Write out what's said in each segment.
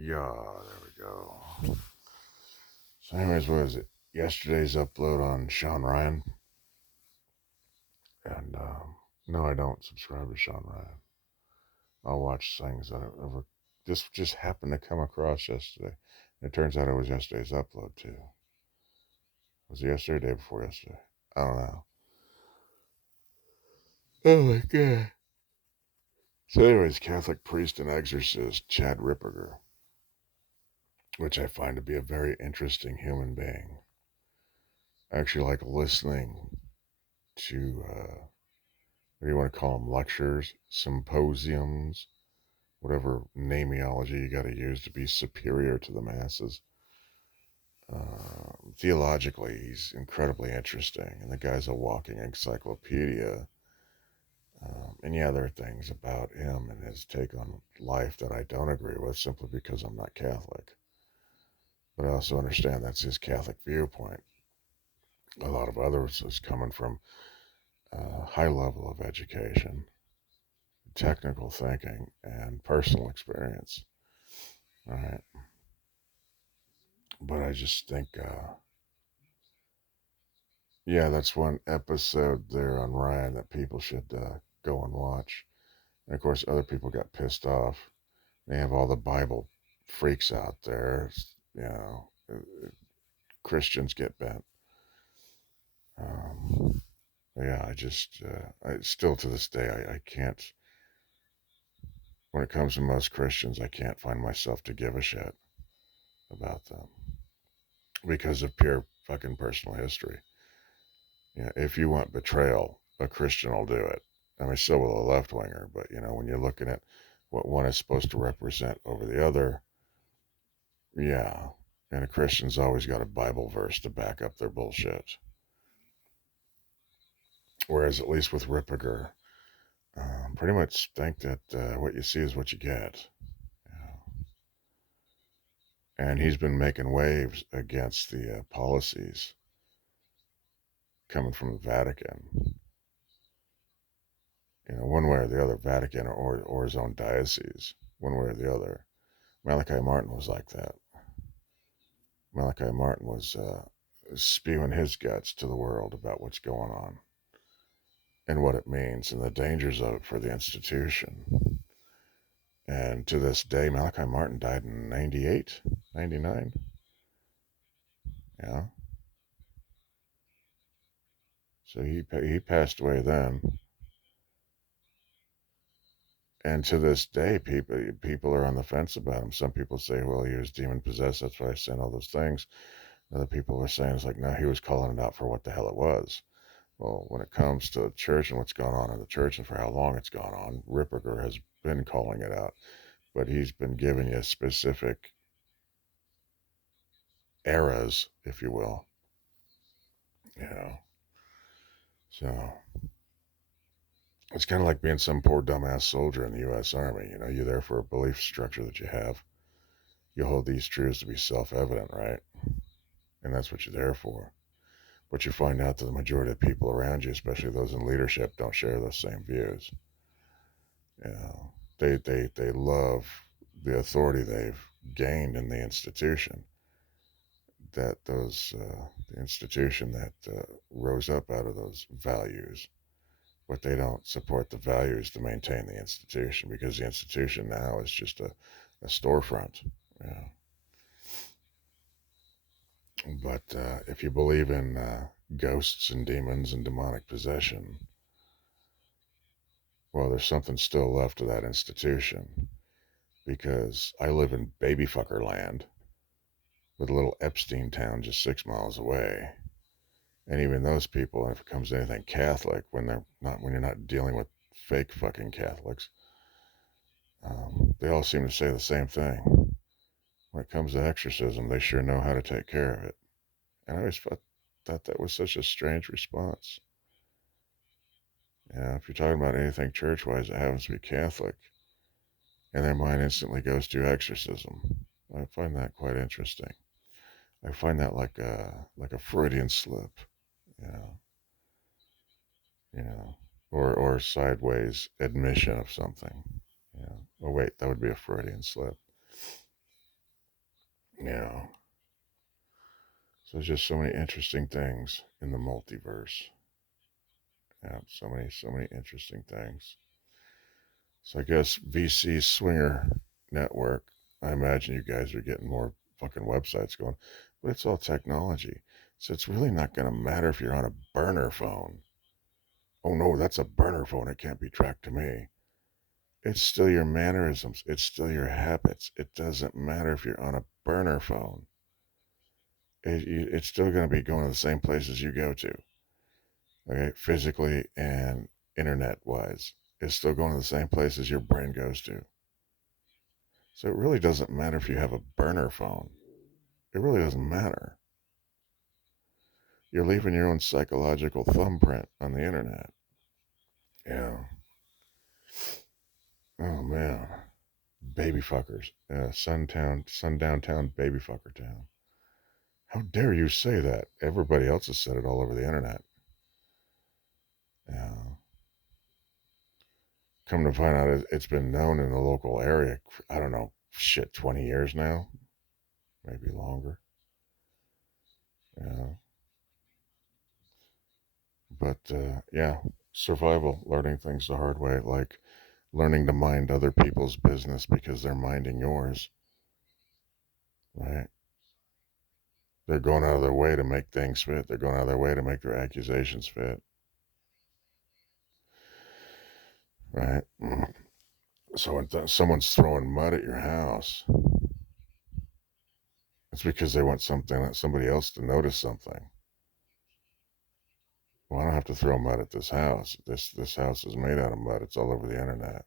Yeah, there we go. So, anyways, what was it? Yesterday's upload on Sean Ryan, and no, I don't subscribe to Sean Ryan. I'll watch things that I ever just happened to come across yesterday. And it turns out it was yesterday's upload too. Was it yesterday, or day before yesterday? I don't know. Oh my god. So, anyways, Catholic priest and exorcist Chad Ripperger, which I find to be a very interesting human being. I actually like listening to what do you want to call them? Lectures, symposiums, whatever nameology you got to use to be superior to the masses. Theologically, he's incredibly interesting, and the guy's a walking encyclopedia. And yeah, there are things about him and his take on life that I don't agree with simply because I'm not Catholic. But I also understand that's his Catholic viewpoint. A lot of others is coming from a high level of education, technical thinking, and personal experience. All right. But I just think, yeah, that's one episode there on Ryan that people should go and watch. And of course, other people got pissed off. They have all the Bible freaks out there. Christians get bent. Um, yeah, I still to this day, I can't, when it comes to most Christians, I can't find myself to give a shit about them because of pure fucking personal history. Yeah, if you want betrayal, a Christian will do it. I mean, so will a left winger, but when you're looking at what one is supposed to represent over the other, yeah. And a Christian's always got a Bible verse to back up their bullshit. Whereas, at least with Ripperger, pretty much think that what you see is what you get. Yeah. And he's been making waves against the policies coming from the Vatican. One way or the other, Vatican or his own diocese, one way or the other. Malachi Martin was like that. Malachi Martin was spewing his guts to the world about what's going on and what it means and the dangers of it for the institution. And to this day, Malachi Martin died in 98, 99. Yeah. So he passed away then. And to this day, people are on the fence about him. Some people say, well, he was demon possessed. That's why I said all those things. Other people are saying it's like, no, he was calling it out for what the hell it was. Well, when it comes to the church and what's gone on in the church and for how long it's gone on, Ripperger has been calling it out, but he's been giving you specific eras, if you will. You know, so it's kind of like being some poor dumbass soldier in the U.S. Army. You're there for a belief structure that you have. You hold these truths to be self-evident, right? And that's what you're there for. But you find out that the majority of people around you, especially those in leadership, don't share those same views. They love the authority they've gained in the institution. The institution that rose up out of those values, but they don't support the values to maintain the institution because the institution now is just a storefront. Yeah. But if you believe in ghosts and demons and demonic possession, well, there's something still left of that institution because I live in babyfucker land with a little Epstein town just 6 miles away. And even those people, if it comes to anything Catholic, when you're not dealing with fake fucking Catholics, they all seem to say the same thing. When it comes to exorcism, they sure know how to take care of it. And I always thought that was such a strange response. If you're talking about anything church-wise that happens to be Catholic, and their mind instantly goes to exorcism, I find that quite interesting. I find that like a Freudian slip, you know, you know, or sideways admission of something. Oh wait, that would be a Freudian slip. Yeah. So there's just so many interesting things in the multiverse. Yeah, so many interesting things. So I guess VC Swinger Network, I imagine you guys are getting more fucking websites going, but it's all technology. So it's really not going to matter if you're on a burner phone. Oh no, that's a burner phone. It can't be tracked to me. It's still your mannerisms. It's still your habits. It doesn't matter if you're on a burner phone. It's still going to be going to the same places you go to, okay, physically and internet wise. It's still going to the same places your brain goes to. So it really doesn't matter if you have a burner phone. It really doesn't matter. You're leaving your own psychological thumbprint on the internet. Yeah. Oh man. Baby fuckers. Sundowntown baby fucker town. How dare you say that? Everybody else has said it all over the internet. Yeah. Come to find out, it's been known in the local area. I don't know, shit, 20 years now, maybe longer. Yeah. But yeah, survival, learning things the hard way, like learning to mind other people's business because they're minding yours, right? They're going out of their way to make things fit. They're going out of their way to make their accusations fit, right? So when someone's throwing mud at your house, it's because they want somebody else to notice something. Well, I don't have to throw mud at this house. This house is made out of mud. It's all over the internet.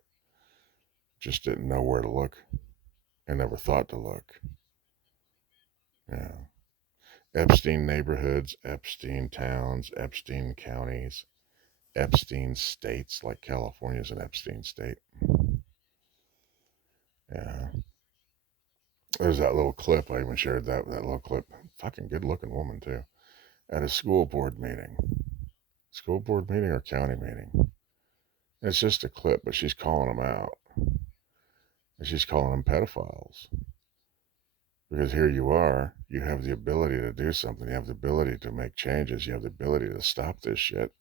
Just didn't know where to look. I never thought to look. Yeah. Epstein neighborhoods, Epstein towns, Epstein counties, Epstein states, like California's an Epstein state. Yeah. There's that little clip. I even shared that little clip. Fucking good looking woman too. At a school board meeting. School board meeting or county meeting. It's just a clip, but she's calling them out. And she's calling them pedophiles. Because here you are, you have the ability to do something, you have the ability to make changes, you have the ability to stop this shit,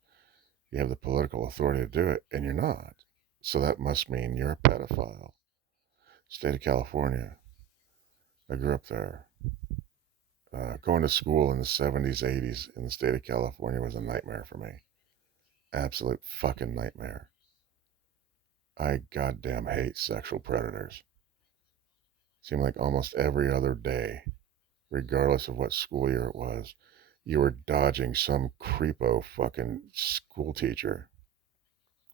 you have the political authority to do it, and you're not. So that must mean you're a pedophile. State of California. I grew up there. Going to school in the 70s, 80s in the state of California was a nightmare for me. Absolute fucking nightmare. I goddamn hate sexual predators. Seemed like almost every other day, regardless of what school year it was, you were dodging some creepo fucking school teacher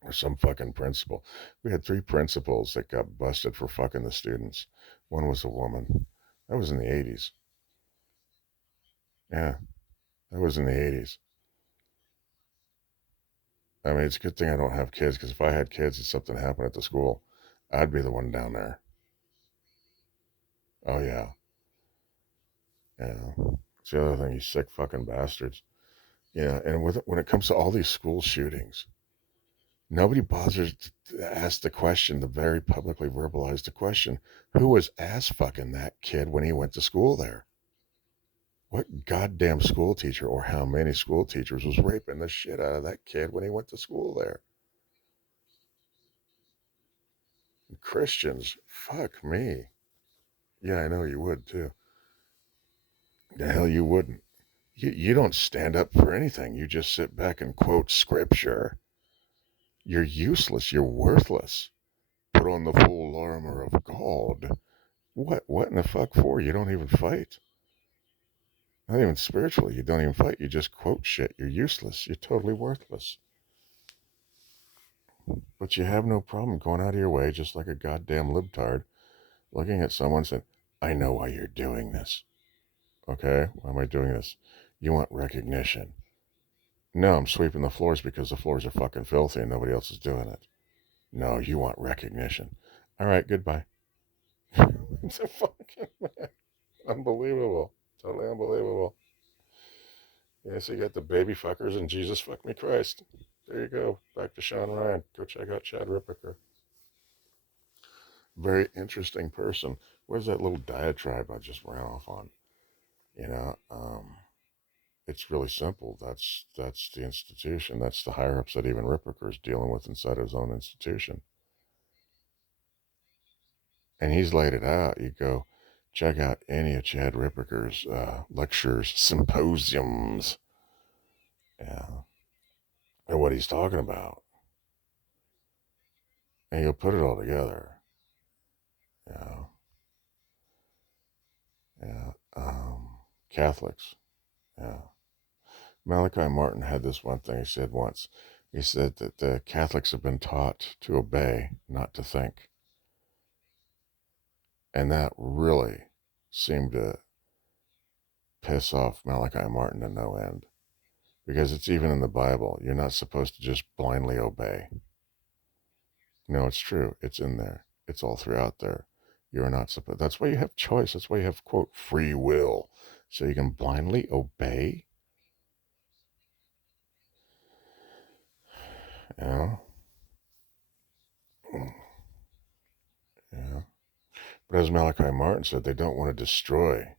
or some fucking principal. We had three principals that got busted for fucking the students. One was a woman. That was in the 80s. Yeah, that was in the 80s. I mean, it's a good thing I don't have kids because if I had kids and something happened at the school, I'd be the one down there. Oh, yeah. Yeah. It's the other thing, you sick fucking bastards. Yeah, and when it comes to all these school shootings, nobody bothers to ask the question, the very publicly verbalized the question, who was ass fucking that kid when he went to school there? What goddamn school teacher or how many school teachers was raping the shit out of that kid when he went to school there? Christians, fuck me. Yeah, I know you would too. The hell you wouldn't. You don't stand up for anything. You just sit back and quote scripture. You're useless. You're worthless. Put on the full armor of God. What in the fuck for? You don't even fight. Not even spiritually. You don't even fight. You just quote shit. You're useless. You're totally worthless. But you have no problem going out of your way, just like a goddamn libtard, looking at someone saying, I know why you're doing this. Okay? Why am I doing this? You want recognition. No, I'm sweeping the floors because the floors are fucking filthy and nobody else is doing it. No, you want recognition. All right, goodbye. It's a fucking unbelievable. Totally unbelievable. Yeah, so you got the baby fuckers and Jesus fuck me Christ. There you go. Back to Sean Ryan. Go check out Chad Ripperger. Very interesting person. Where's that little diatribe I just ran off on? You know, it's really simple. That's the institution. That's the higher ups that even Ripperger is dealing with inside his own institution. And he's laid it out. You go check out any of Chad Ripperger's lectures, symposiums, yeah, and what he's talking about. And you'll put it all together. Yeah, yeah. Catholics. Yeah. Malachi Martin had this one thing he said once. He said that the Catholics have been taught to obey, not to think. And that really seemed to piss off Malachi Martin to no end. Because it's even in the Bible. You're not supposed to just blindly obey. No, it's true. It's in there. It's all throughout there. You're not supposed. That's why you have choice. That's why you have, quote, free will. So you can blindly obey. Yeah. Yeah. But as Malachi Martin said, they don't want to destroy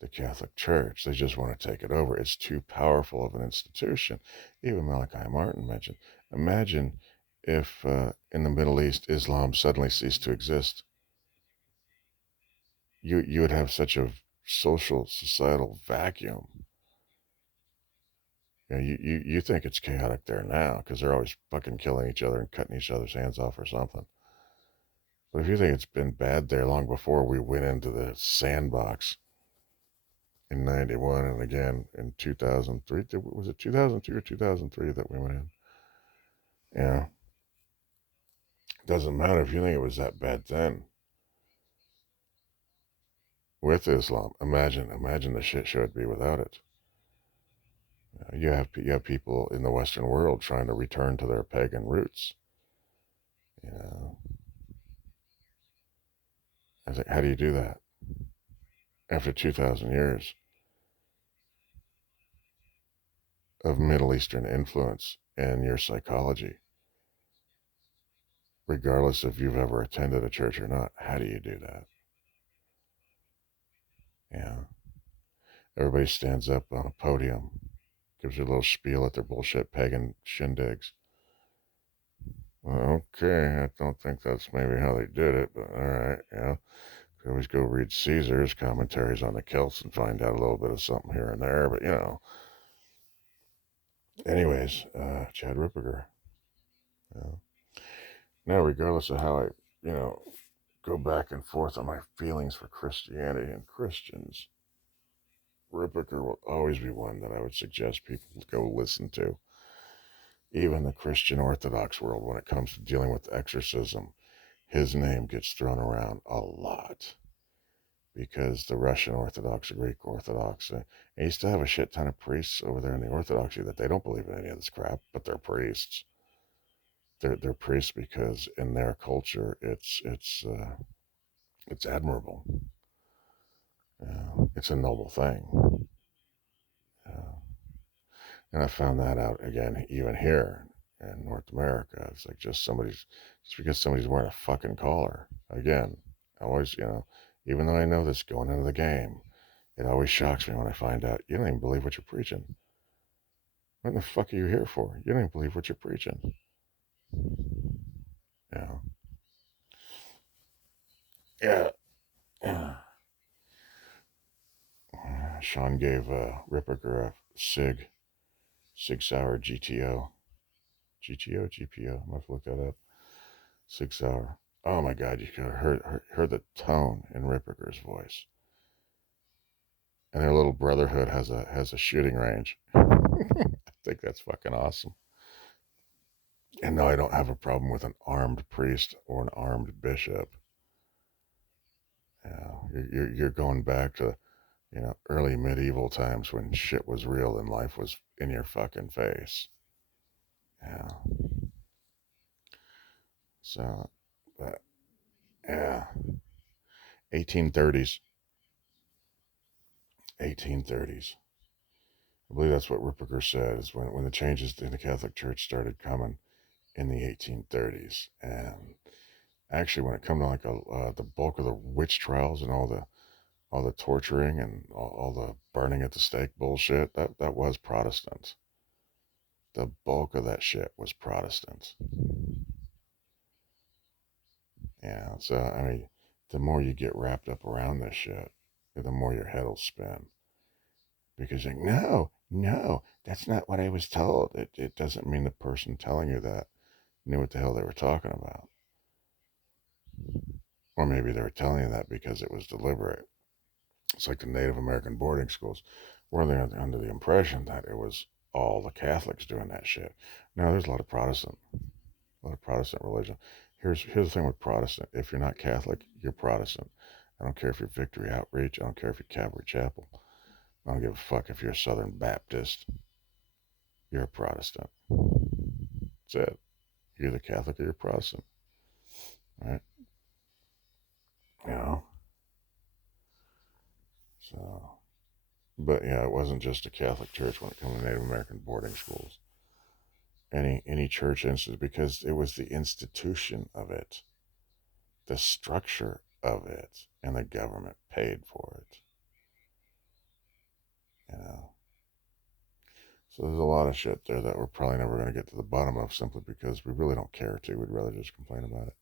the Catholic Church. They just want to take it over. It's too powerful of an institution. Even Malachi Martin mentioned. Imagine if in the Middle East Islam suddenly ceased to exist. You would have such a social societal vacuum. You think it's chaotic there now because they're always fucking killing each other and cutting each other's hands off or something. But if you think it's been bad there long before we went into the sandbox in 91 and again in 2003, was it 2002 or 2003 that we went in? Yeah. Doesn't matter if you think it was that bad then with Islam. Imagine the shit show it'd be without it. You have people in the Western world trying to return to their pagan roots. You know, I think, how do you do that after 2,000 years of Middle Eastern influence in your psychology, regardless if you've ever attended a church or not? How do you do that? Yeah, everybody stands up on a podium, gives you a little spiel at their bullshit pagan shindigs. Well, okay, I don't think that's maybe how they did it, but all right, yeah. Could always go read Caesar's commentaries on the Celts and find out a little bit of something here and there, but you know. Anyways, Chad Ripperger. Now, regardless of how I, you know, go back and forth on my feelings for Christianity and Christians, Ripperger will always be one that I would suggest people go listen to. Even the Christian Orthodox world, when it comes to dealing with exorcism, his name gets thrown around a lot because the Russian Orthodox, the Greek Orthodox, and you still have a shit ton of priests over there in the Orthodoxy that they don't believe in any of this crap, but they're priests. They're priests because in their culture it's admirable. It's a noble thing. Uh, and I found that out again, even here in North America. It's like just because somebody's wearing a fucking collar. Again, I always, even though I know this going into the game, it always shocks me when I find out you don't even believe what you're preaching. What the fuck are you here for? You don't even believe what you're preaching. Yeah. Yeah. Yeah. Sean gave Ripperger a Sig Sauer GTO. GTO, GPO. I have to look that up. 6 hour. Oh my God, you could have heard the tone in Ripperger's voice. And their little brotherhood has a shooting range. I think that's fucking awesome. And no, I don't have a problem with an armed priest or an armed bishop. You're going back to early medieval times when shit was real and life was in your fucking face. Yeah. So, but yeah, 1830s, 1830s. I believe that's what Ripperger said is when the changes in the Catholic Church started coming in the 1830s. And Actually, when it comes to like the bulk of the witch trials and all the torturing and all the burning at the stake bullshit, that was Protestants. The bulk of that shit was Protestants. Yeah, so I mean, the more you get wrapped up around this shit, the more your head will spin because you're like, no, no, that's not what I was told. It doesn't mean the person telling you that knew what the hell they were talking about, or maybe they were telling you that because it was deliberate. It's like the Native American boarding schools, where they're under the impression that it was all the Catholics doing that shit. No, there's a lot of Protestant religion. Here's the thing with Protestant. If you're not Catholic, you're Protestant. I don't care if you're Victory Outreach. I don't care if you're Calvary Chapel. I don't give a fuck if you're a Southern Baptist. You're a Protestant. That's it. You're either Catholic or you're Protestant, right? You know. So, but yeah, it wasn't just a Catholic church when it came to Native American boarding schools. Any church instance, because it was the institution of it, the structure of it, and the government paid for it. You know. So there's a lot of shit there that we're probably never going to get to the bottom of simply because we really don't care to. We'd rather just complain about it.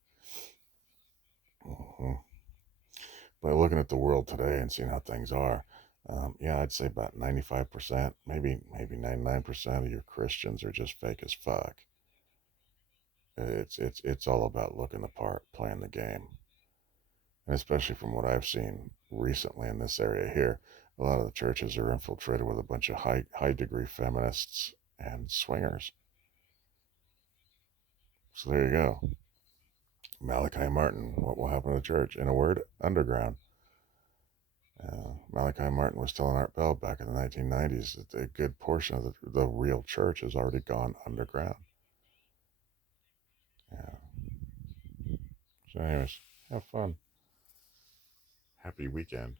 Mm-hmm. But looking at the world today and seeing how things are, yeah, I'd say about 95%, maybe 99% of your Christians are just fake as fuck. It's all about looking the part, playing the game, and especially from what I've seen recently in this area here, a lot of the churches are infiltrated with a bunch of high degree feminists and swingers. So there you go. Malachi Martin, what will happen to the church? In a word, underground. Malachi Martin was telling Art Bell back in the 1990s that a good portion of the real church has already gone underground. Yeah. So, anyways, have fun. Happy weekend.